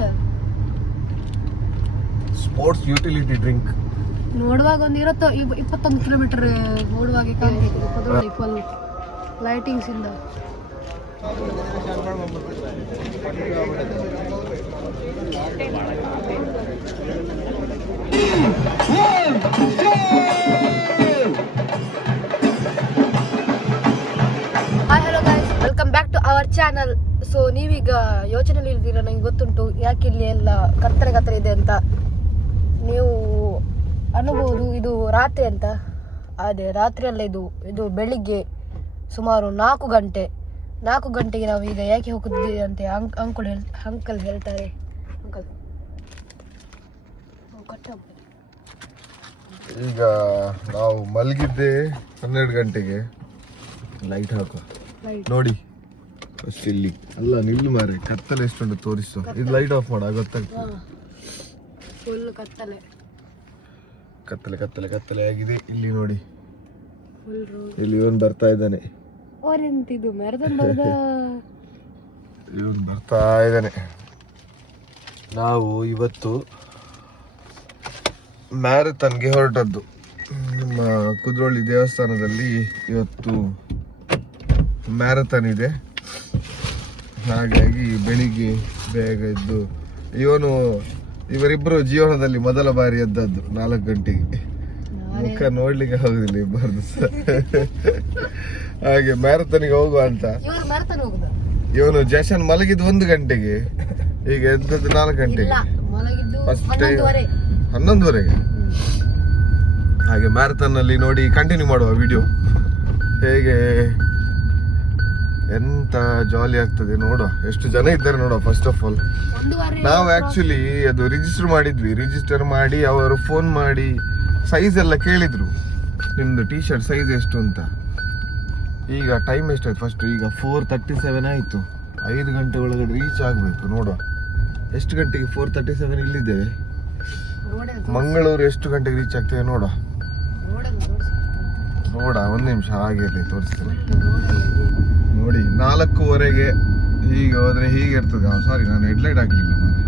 ಎಂತ sports utility drink. ನೋಡುವಾಗ ಒಂದು 21 ಕಿಲೋಮೀಟರ್ ನೋಡುವಾಗ ಕಾಣ್ತಿದೆ ಫುಲ್ ಲೈಟಿಂಗ್ಸ್ ಇಂದ. Hi hello guys, welcome back to our channel. So ನೀವೀಗ ಯೋಚನೆಯಲ್ಲಿ ಇರ್ತೀರ, ನಂಗೆ ಗೊತ್ತುಂಟು ಯಾಕೆ ಇಲ್ಲಿ ಎಲ್ಲ ಕತ್ತಲೆ ಇದೆ ಅಂತ. ನೀವು ಅನ್ಬೋದು ಇದು ರಾತ್ರಿ ಅಂತ. ಅದೇ ರಾತ್ರಿ ಅಲ್ಲ, ಇದು ಬೆಳಿಗ್ಗೆ ಸುಮಾರು 4 ಗಂಟೆಗೆ ನಾವು ಈಗ ಯಾಕೆ ಹೋಗುತ್ತಿದ್ದೀವಿ ಅಂತ ಅಂಕಲ್ ಹೇಳ್ತಾರೆ. ಅಂಕಲ್ ಈಗ ನಾವು ಮಲಗಿದ್ದೆ 12 ಗಂಟೆಗೆ. ಲೈಟ್ ಹಾಕೋ ನೋಡಿ ಫಸ್ಟ್ ಇಲ್ಲಿ. ಅಲ್ಲ ನಿಲ್ಲು ಮಾರೆ, ಕತ್ತಲೆ ಎಷ್ಟುಂಟು ತೋರಿಸು. ಇದು ಲೈಟ್ ಆಫ್ ಮಾಡ, ಗೊತ್ತಾಗ್ತದೆ. ಫುಲ್ ಕತ್ತಲೆ ಆಗಿದೆ. ಇಲ್ಲಿ ನೋಡಿ, ಇಲ್ಲಿ ಇವನ್ ಬರ್ತಾ ಇದ್ದಾನೆ. ಇವನ್ ಬರ್ತಾ ಇದ್ದಾನೆ. ನಾವು ಇವತ್ತು ಮ್ಯಾರಥಾನ್ಗೆ ಹೊರಟದ್ದು. ನಮ್ಮ ಕುದ್ರೋಳಿ ದೇವಸ್ಥಾನದಲ್ಲಿ ಇವತ್ತು ಮ್ಯಾರಥಾನ್ ಇದೆ. ಹಾಗಾಗಿ ಬೆಳಿಗ್ಗೆ ಬೇಗ ಎದ್ದು, ಇವರಿಬ್ಬರು ಜೀವನದಲ್ಲಿ ಮೊದಲ ಬಾರಿ ಎದ್ದದ್ದು 4 ಗಂಟೆಗೆ. ಮುಖ ನೋಡ್ಲಿಕ್ಕೆ ಆಗುದಿಲ್ಲ ಇಬ್ಬರದು ಸಹ. ಹಾಗೆ ಮ್ಯಾರಥಾನಿಗೆ ಹೋಗುವ ಅಂತ. ಇವನು ಜಶನ್ ಮಲಗಿದ್ದು 1 ಗಂಟೆಗೆ, ಈಗ ಎದ್ದದ್ದು 4 ಗಂಟೆಗೆ. ಫಸ್ಟ್ ಟೈಮ್ 11:30ಗೆ. ಹಾಗೆ ಮ್ಯಾರಥಾನ್ ಅಲ್ಲಿ ನೋಡಿ ಕಂಟಿನ್ಯೂ ಮಾಡುವ ವಿಡಿಯೋ. ಹೇಗೆ ಎಂತ ಜಾಲಿ ಆಗ್ತದೆ ನೋಡುವ. ಎಷ್ಟು ಜನ ಇದ್ದಾರೆ ನೋಡುವ. ಫಸ್ಟ್ ಆಫ್ ಆಲ್ ನಾವು ಆಕ್ಚುಲಿ ಅದು ರಿಜಿಸ್ಟರ್ ಮಾಡಿ ಅವರು ಫೋನ್ ಮಾಡಿ ಸೈಜ್ ಎಲ್ಲ ಕೇಳಿದ್ರು, ನಿಮ್ದು ಟೀ ಶರ್ಟ್ ಸೈಜ್ ಎಷ್ಟು ಅಂತ. ಈಗ ಟೈಮ್ ಎಷ್ಟಾಯ್ತು ಫಸ್ಟ್? ಈಗ 4:37 ಆಯ್ತು. 5 ಗಂಟೆ ಒಳಗಡೆ ರೀಚ್ ಆಗ್ಬೇಕು. ನೋಡುವ ಎಷ್ಟು ಗಂಟೆಗೆ. 4:37 ಇಲ್ಲಿದ್ದೇವೆ. ಮಂಗಳೂರು ಎಷ್ಟು ಗಂಟೆಗೆ ರೀಚ್ ಆಗ್ತೇವೆ ನೋಡ. 1 ನಿಮಿಷ ಹಾಗೆ ತೋರಿಸ್ತೇನೆ ನೋಡಿ. 4:15ಗೆ ಹೀಗೆ ಹೋದ್ರೆ ಹೀಗೆ ಇರ್ತದೆ. ಸಾರಿ, ನಾನು ಹೆಡ್ಲೈಟ್ ಹಾಕಲಿಲ್ಲ ಮಾರೆ.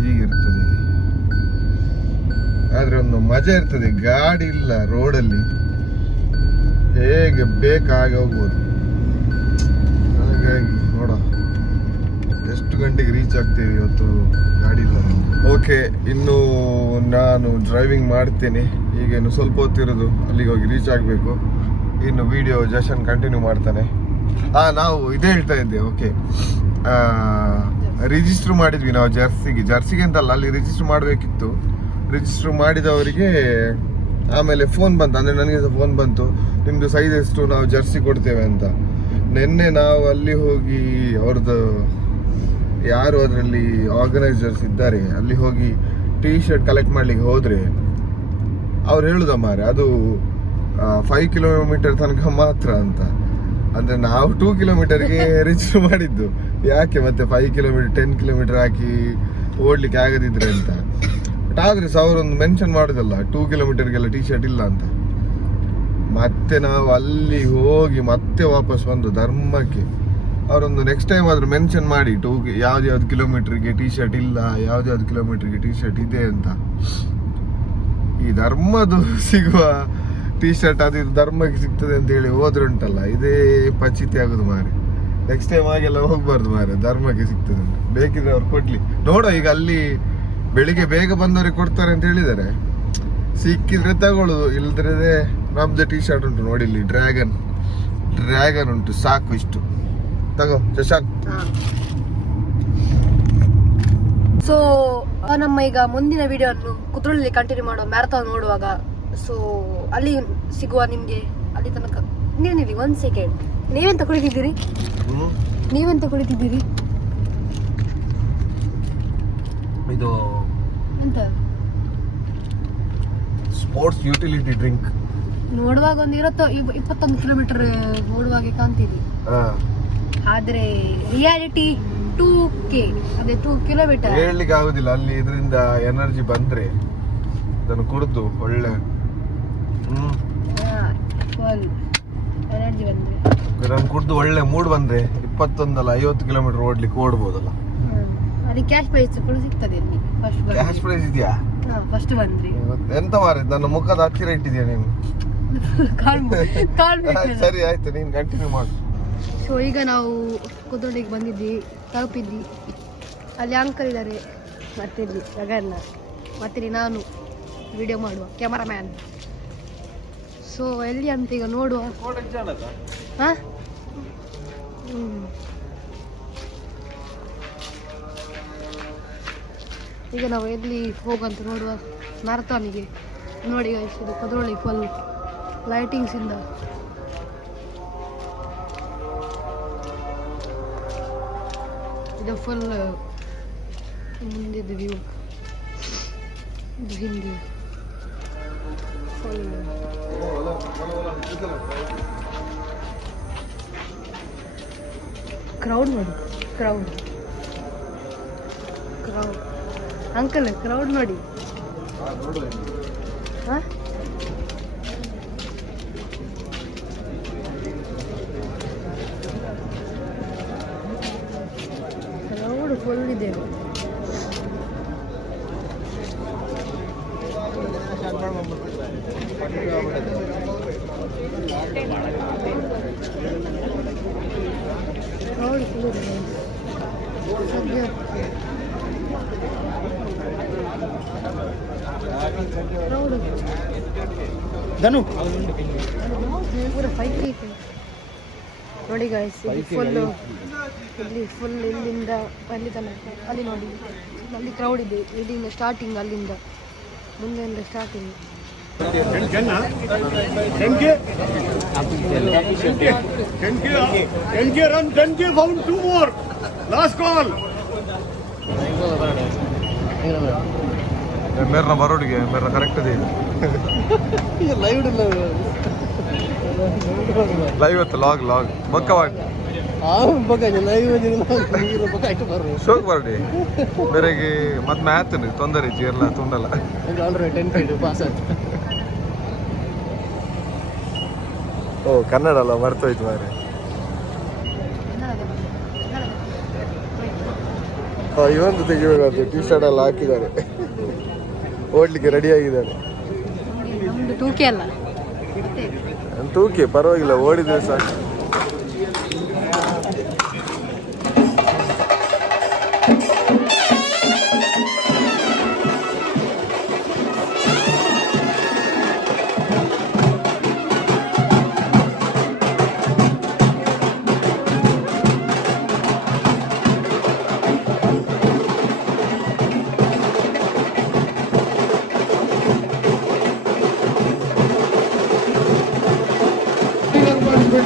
ಹೀಗಿರ್ತದೆ. ಆದ್ರೆ ಒಂದು ಮಜಾ ಇರ್ತದೆ, ಗಾಡಿ ಇಲ್ಲ ರೋಡಲ್ಲಿ, ಹೇಗೆ ಬೇಕಾಗಿ ಹೋಗ್ಬೋದು. ಹಾಗಾಗಿ ನೋಡ ಎಷ್ಟು ಗಂಟೆಗೆ ರೀಚ್ ಆಗ್ತೇವೆ ಇವತ್ತು. ಗಾಡಿ ಇಲ್ಲ. ಓಕೆ, ಇನ್ನು ನಾನು ಡ್ರೈವಿಂಗ್ ಮಾಡ್ತೇನೆ. ಈಗ ಇನ್ನು ಸ್ವಲ್ಪ ಹೊತ್ತಿರೋದು, ಅಲ್ಲಿಗೆ ಹೋಗಿ ರೀಚ್ ಆಗಬೇಕು. ಇನ್ನು ವಿಡಿಯೋ ಜಶನ್ ಕಂಟಿನ್ಯೂ ಮಾಡ್ತಾನೆ. ನಾವು ಇದೇ ಹೇಳ್ತಾ ಇದ್ದೆ. ಓಕೆ, ರಿಜಿಸ್ಟರ್ ಮಾಡಿದ್ವಿ ನಾವು ಜರ್ಸಿಗೆ ಅಂತಲ್ಲ, ಅಲ್ಲಿ ರಿಜಿಸ್ಟರ್ ಮಾಡಬೇಕಿತ್ತು. ರಿಜಿಸ್ಟರ್ ಮಾಡಿದವರಿಗೆ ಆಮೇಲೆ ಫೋನ್ ಬಂತು, ಅಂದರೆ ನನಗೆ ಫೋನ್ ಬಂತು, ನಿಮ್ಮದು ಸೈಜ್ ಎಷ್ಟು, ನಾವು ಜರ್ಸಿ ಕೊಡ್ತೇವೆ ಅಂತ. ನಿನ್ನೆ ನಾವು ಅಲ್ಲಿ ಹೋಗಿ ಅವ್ರದ್ದು ಯಾರು ಅದರಲ್ಲಿ ಆರ್ಗನೈಸರ್ಸ್ ಇದ್ದಾರೆ ಅಲ್ಲಿ ಹೋಗಿ ಟೀ ಶರ್ಟ್ ಕಲೆಕ್ಟ್ ಮಾಡ್ಲಿಕ್ಕೆ ಹೋದ್ರೆ ಅವ್ರು ಹೇಳುದ ಮಾರೆ ಅದು 5 ಕಿಲೋಮೀಟರ್ ತನಕ ಮಾತ್ರ ಅಂತ. ಅಂದ್ರೆ ನಾವು 2 ಕಿಲೋಮೀಟರ್ಗೆ ರಿಜಿಸ್ಟರ್ ಮಾಡಿದ್ದು. ಯಾಕೆ ಮತ್ತೆ 5 ಕಿಲೋಮೀಟರ್ 10 ಕಿಲೋಮೀಟರ್ ಹಾಕಿ ಓಡ್ಲಿಕ್ಕೆ ಆಗದಿದ್ರೆ ಅಂತ. ಬಟ್ ಆದ್ರೆ ಸಹ ಅವರೊಂದು ಮೆನ್ಷನ್ ಮಾಡುದಲ್ಲ 2 ಕಿಲೋಮೀಟರ್ಗೆಲ್ಲ ಟೀ ಶರ್ಟ್ ಇಲ್ಲ ಅಂತ. ಮತ್ತೆ ನಾವು ಅಲ್ಲಿ ಹೋಗಿ ಮತ್ತೆ ವಾಪಸ್ ಬಂದು ಧರ್ಮಕ್ಕೆ ಅವರೊಂದು ನೆಕ್ಸ್ಟ್ ಟೈಮ್ ಆದ್ರೂ ಮೆನ್ಷನ್ ಮಾಡಿ ಯಾವ್ದು ಕಿಲೋಮೀಟರ್ಗೆ ಟೀ ಶರ್ಟ್ ಇಲ್ಲ, ಯಾವ್ದು ಕಿಲೋಮೀಟರ್ಗೆ ಟೀ ಶರ್ಟ್ ಇದೆ ಅಂತ. ಈ ಧರ್ಮದು ಸಿಗುವ ಟೀ ಶರ್ಟ್ ಅದು ಇದು ಧರ್ಮಕ್ಕೆ ಸಿಗ್ತದೆ ಅಂತ ಹೇಳಿ ಹೋದ್ರೆ ಉಂಟಲ್ಲ, ಇದೇ ಪಚಿತಿ ಆಗುದು ಮಾರೆ. ನೆಕ್ಸ್ಟ್ ಟೈಮ್ ಹಾಗೆಲ್ಲ ಹೋಗ್ಬಾರ್ದು ಮಾರೆ, ಧರ್ಮಕ್ಕೆ ಸಿಗ್ತದೆ ಅಂತ. ಬೇಕಿದ್ರೆ ಅವ್ರು ಕೊಡ್ಲಿ ನೋಡೋ. ಈಗ ಅಲ್ಲಿ ಬೆಳಿಗ್ಗೆ ಬೇಗ ಬಂದವ್ರಿಗೆ ಕೊಡ್ತಾರೆ ಅಂತ ಹೇಳಿದ್ದಾರೆ. ಸಿಕ್ಕಿದ್ರೆ ತಗೊಳ್ಳೋದು, ಇಲ್ದ್ರೆ ನಮ್ದು ಟೀ ಶರ್ಟ್ ಉಂಟು ನೋಡಿ, ಇಲ್ಲಿ ಡ್ರ್ಯಾಗನ್ ಉಂಟು, ಸಾಕು ಇಷ್ಟು ತಗೋ ಜಶಾನ್. ಸೊ ನಮ್ಮ ಈಗ ಮುಂದಿನ ವಿಡಿಯೋ ಕುದ್ರೋಳಿ ಕಂಟಿನ್ಯೂ ಮಾಡುವ, ಮ್ಯಾರಥಾನ್ ನೋಡುವಾಗ. ಸೊ ಅಲ್ಲಿ ಸಿಗುವ ನಿಮ್ಗೆ. ಅಲ್ಲಿ ತನಕ ನೀನಿರಿ 1 ಸೆಕೆಂಡ್. ನೀವೆಂತ ಕುಳಿತಿದ್ದೀರಿ? ಇದು ಎಂತ? Sports utility drink. ನೋಡುವಾಗ ಒಂದು 21 ಕಿಲೋಮೀಟರ್ ನೋಡುವಾಗ ಕಾಣ್ತಿದೆ. ಆದ್ರೆ ರಿಯಾಲಿಟಿ 2K, ಅದೇ 2 ಕಿಲೋಮೀಟರ್ ಹೇಳಲಿಕ್ಕೆ ಆಗುದಿಲ್ಲ. ಅಲ್ಲಿ ಇದರಿಂದ ಎನರ್ಜಿ ಬಂದ್ರೆ ಅದನ್ನು ಕುಡಿದು ಒಳ್ಳೆ ಫುಲ್ ಎನರ್ಜಿ ಬಂದ್ರೆ, ಇದನ್ನು ಕುಡಿದು ಒಳ್ಳೆ ಮೂಡ್ ಬಂದ್ರೆ 21 ಅಲ್ಲ 50 ಕಿಲೋಮೀಟರ್ ಓಡ್ಲಿಕ್ಕೆ ಓಡ್ಬೋದಲ್ಲ. ಅದಕ್ಕೆ ಕ್ಯಾಶ್ ಪ್ರೈಸ್ ಕೂಡ ಸಿಗ್ತದೆ ಇಲ್ಲಿ ಕ್ಯಾಶ್ ಪ್ರೈಸ್ ಇದೆಯಾ? ಫಸ್ಟ್ ಬಂದ್ರಿ ಎಂತ ಮಾರಿದ್ ನನ್ನ ಮುಖದ ಹತ್ತಿರ ಇಟ್ಟಿದ್ಯಾ ನೀನು? ಸರಿ ಆಯ್ತು, ನೀನು ಕಂಟಿನ್ಯೂ ಮಾಡು. ಸೊ ಈಗ ನಾವು ಕುದ್ರೋಳಿಗೆ ಬಂದಿದ್ವಿ, ತಲುಪಿದ್ವಿ. ಅಲ್ಲಿ ಅಂಕಲ್ ಇದ್ದಾರೆ, ಮತ್ತೆ ಇಲ್ಲಿ ಜಗನ್ನ, ಮತ್ತೆ ನಾನು ವಿಡಿಯೋ ಮಾಡುವ ಕ್ಯಾಮರಾಮ್ಯಾನ್. ಸೊ ಎಲ್ಲಿ ಅಂತ ಈಗ ನೋಡುವ. ಹಾಂ, ಈಗ ನಾವು ಎಲ್ಲಿ ಹೋಗಂತ ನೋಡುವ. ಮ್ಯಾರಥಾನಿಗೆ ನೋಡಿ guys, ಇದು ಕುದ್ರೋಳಿ ಫುಲ್ ಲೈಟಿಂಗ್ಸ್ ಇಂದ ಇದು ಫುಲ್ ಮುಂದಿದ್ದು ವ್ಯೂ, ಇದು ಹಿಂದೆ ಫುಲ್ ಕ್ರೌಡ್ ನೋಡಿ, ಕ್ರೌಡ್ ಅಂಕಲ್ ಕ್ರೌಡ್ ನೋಡಿ. ಹಾಂ, ಕ್ರೌಡ್ ಫುಲ್ ಇದೆ. ಕ್ರೌಡ್ ಫುಲ್ ಇದೆ ಸದ್ಯ. ಧನು ಪೂರ ಫೈಟ್ ಐತೆ ನೋಡಿ ಗಾಯ್ಸ್. ಇಲ್ಲಿ ಫುಲ್ ಇಲ್ಲಿಂದ ಅಲ್ಲಿ ತನಕ ಅಲ್ಲಿ ನೋಡಿ, ಅಲ್ಲಿ ಕ್ರೌಡ್ ಇದೆ. ಇಲ್ಲಿಂದ ಸ್ಟಾರ್ಟಿಂಗ್, ಅಲ್ಲಿಂದ ಮುಂದೆಯಿಂದ starting. 10K run, 10K found, 2 more, last call. मेरा बरोड़िगे मेरा correct they live log ಬಕ್ಕವಾಡ್ ಶೋಕ್ birdie ಬೇರೆಗೆ ಮತ್ತೆ ಮ್ಯಾತ್ ತೊಂದರೆ ಇಜ್ಜಿ ಎಲ್ಲ ತುಂಡಲ್ಲ. ಓ ಕನ್ನಡ ಅಲ್ಲ, ಮರ್ತೋಯ್ತು ಮಾರೆ. ಇವೊಂದು ತೆಗಿಬೇಕಾದ್ರೆ ಟಿ ಶರ್ಟ್ ಎಲ್ಲ ಹಾಕಿದ್ದಾರೆ, ಓಡ್ಲಿಕ್ಕೆ ರೆಡಿ ಆಗಿದ್ದಾರೆ. ತೂಕೆ ಅಲ್ಲ, ತೂಕೆ ಪರವಾಗಿಲ್ಲ, ಓಡಿದ್ರೆ ಸಾಕು.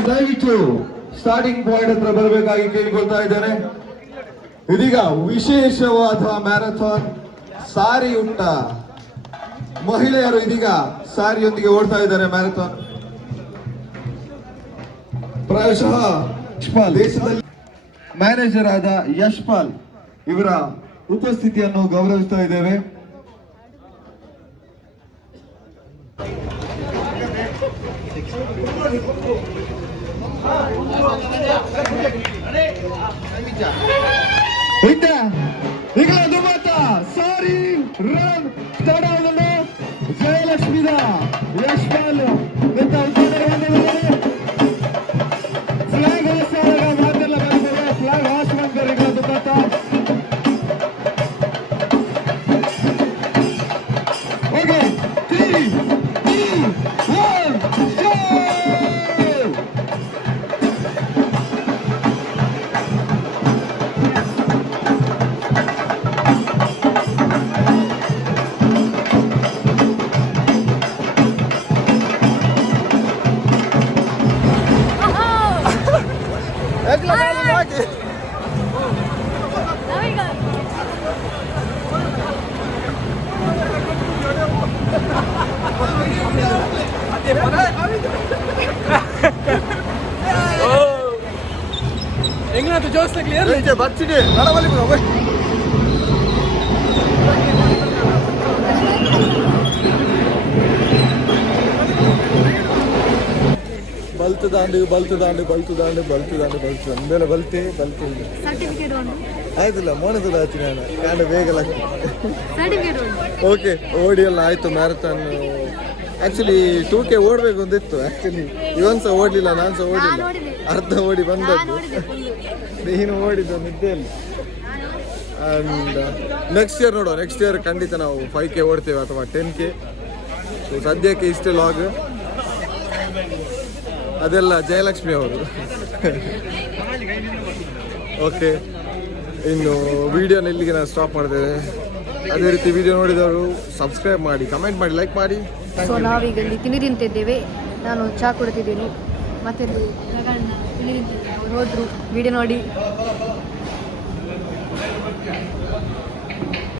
ದಯವಿಟ್ಟು ಸ್ಟಾರ್ಟಿಂಗ್ ಪಾಯಿಂಟ್ ಹತ್ರ ಬರಬೇಕಾಗಿ ಕೇಳಿಕೊಳ್ತಾ ಇದ್ದೇನೆ. ಇದೀಗ ವಿಶೇಷವಾದ ಮ್ಯಾರಥಾನ್ ಸಾರಿ ಉಂಟ ಮಹಿಳೆಯರು ಇದೀಗ ಸಾರಿಯೊಂದಿಗೆ ಓಡ್ತಾ ಇದ್ದಾರೆ ಮ್ಯಾರಥಾನ್. ಪ್ರಾಯಶಃ ದೇಶದಲ್ಲಿ ಮ್ಯಾನೇಜರ್ ಆದ ಯಶ್ಪಾಲ್ ಇವರ ಉಪಸ್ಥಿತಿಯನ್ನು ಗೌರವಿಸ್ತಾ ಇದ್ದೇವೆ. ಈಗ ದುಮತ ಸಾರಿ ರನ್ ತಡವನ್ನು ಜಯಲಕ್ಷ್ಮಿದ ಯಶ್ಪಾಲ್ ಫ್ಲಾಗ್ ಹಾಸ್ತಾಗ ಮಾತೆಲ್ಲ ಬರ್ತದೆ. ಫ್ಲಾಗ್ ಹಾಸ್ಕೊಂಡ್ಬರೀಗ ದುಮತ ಓಕೆ 3, 2, 1 go! ಹೆಂಗನಾಯ್ತು ಜೋಸ್ ಕ್ಲಿಯರ್ ಬರ್ತಿದೆ ನಡವಲ್ಲಿ ಬಲ್ತು ದಾಂಡು ಮೇಲೆ ಬಲ್ತೆ ಸರ್ಟಿಫಿಕೇಟ್ ಆಯ್ತಲ್ಲ ಮೋನದಲ್ಲ ಹಚ್ಚಿನ ಕಾಂಡ ಬೇಗ ಸರ್ಟಿಫಿಕೇಟ್ ಓಕೆ ಓಡಿ ಎಲ್ಲ ಆಯ್ತು ಮ್ಯಾರಥಾನ್ ಆಕ್ಚುಲಿ 2K ಓಡ್ಬೇಕು ಅಂತಿತ್ತು ಆಕ್ಚುಲಿ ಇವನ್ ಸಹ ಓಡ್ಲಿಲ್ಲ ನಾನು ಸಹ ಓಡಿಲ್ಲ ಅರ್ಧ ಓಡಿ ಬಂದದ್ದು ನೀನು ಓಡಿದ್ದು ನಿದ್ದೆಯಲ್ಲಿ ಅಂಡ್ ನೆಕ್ಸ್ಟ್ ಇಯರ್ ನೋಡುವ ನೆಕ್ಸ್ಟ್ ಇಯರ್ ಖಂಡಿತ ನಾವು 5K ಓಡ್ತೇವೆ ಅಥವಾ 10K. ಸೊ ಸದ್ಯಕ್ಕೆ ಇಷ್ಟೇ ಲಾಗ್, ಅದೆಲ್ಲ ಜಯಲಕ್ಷ್ಮಿ ಅವರು. ಓಕೆ, ಇನ್ನು ವಿಡಿಯೋನ ಇಲ್ಲಿಗೆ ನಾನು ಸ್ಟಾಪ್ ಮಾಡ್ತೇವೆ. ಅದೇ ರೀತಿ ವಿಡಿಯೋ ನೋಡಿದವರು ಸಬ್ಸ್ಕ್ರೈಬ್ ಮಾಡಿ, ಕಮೆಂಟ್ ಮಾಡಿ, ಲೈಕ್ ಮಾಡಿ. ಸೊ ನಾವೀಗ ಇಲ್ಲಿ ತಿಂಡಿ ತಿಂತಿದ್ದೇವೆ. ನಾನು ಚಹಾ ಕುಡ್ತಿದ್ದೀನಿ. ಮತ್ತೆ ಇಲ್ಲಿ ತಿಂಡಿ ತಿಂತಿದ್ದೇವೆ. ಅವ್ರು ಹೋದ್ರು ವಿಡಿಯೋ ನೋಡಿ.